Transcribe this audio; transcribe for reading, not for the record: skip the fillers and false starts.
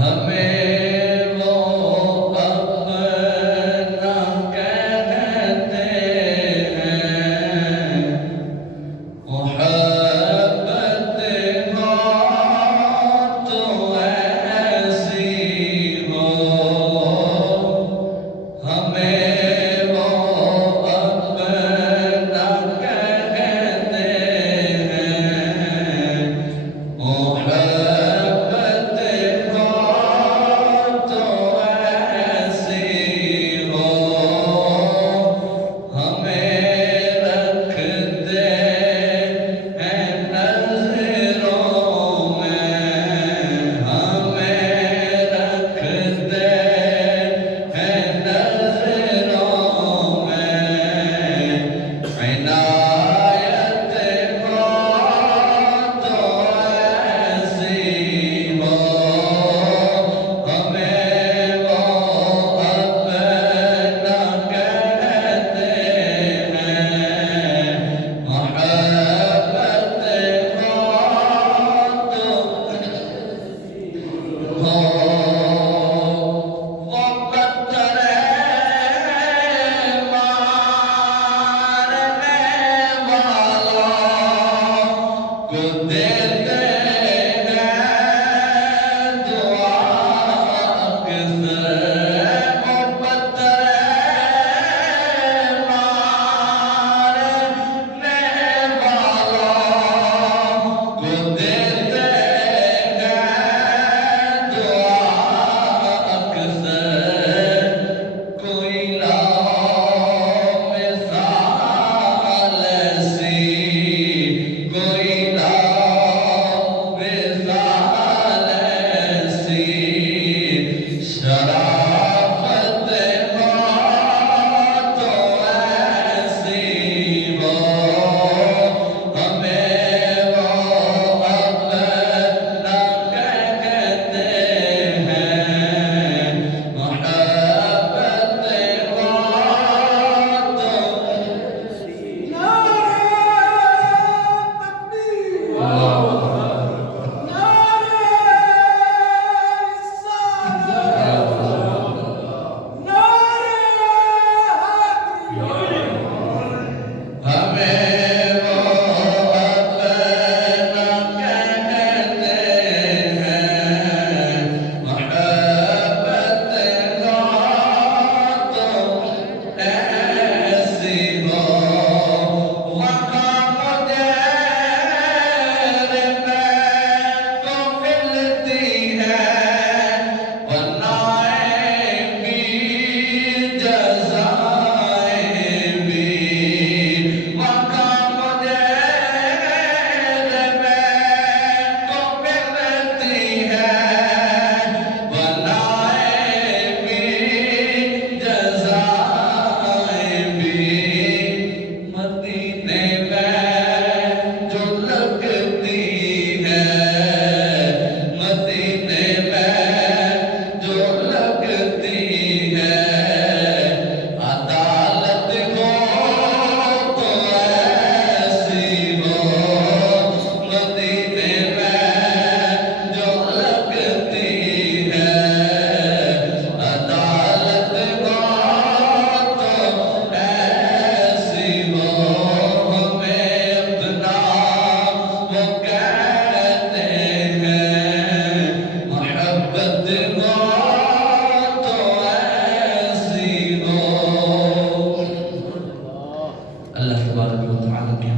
हमें वो अपना कहते हैं, मोहब्बत हो तो ऐसी हो। हमें वो अपना कहते हैं, मोहब्बत हो तो ऐसी हो। हमें रखते हैं नज़रों में, हमें रखते हैं नज़रों में। इनायत हो तो ऐसी हो। हमें वो अपना कहते हैं, मोहब्बत हो तो हो। वो पत्थर मारने वालों को देते हैं दुआ अक्सर। वो पत्थर मारने वालों को देते हैं दुआ अक्सर। कोई लाओ मिसाल ऐसी, कोई लाओ मिसाल ऐसी। शराफत हो तो ऐसी हो। हमें वो अपना कहते हैं, मोहब्बत हो तो हमें वो अपना कहते हैं, मोहब्बत हो तो ऐसी हो। मकाम तेरे में तो मिलती है, वरनाएं भी जज़ाएं भी। मकाम तेरे में तो मिलती है, वरनाएं भी जज़ाएं भी। मदीने में जो लगती है, मदीने में जो लगती है, अदालत हो तो ऐसी हो। मदीने में जो लगती है, अदालत हो तो ऐसी हो। हमें अपना वो कहते हैं, मोहब्बत हो तो ऐसी हो। अल्लाह तबारक व तआला की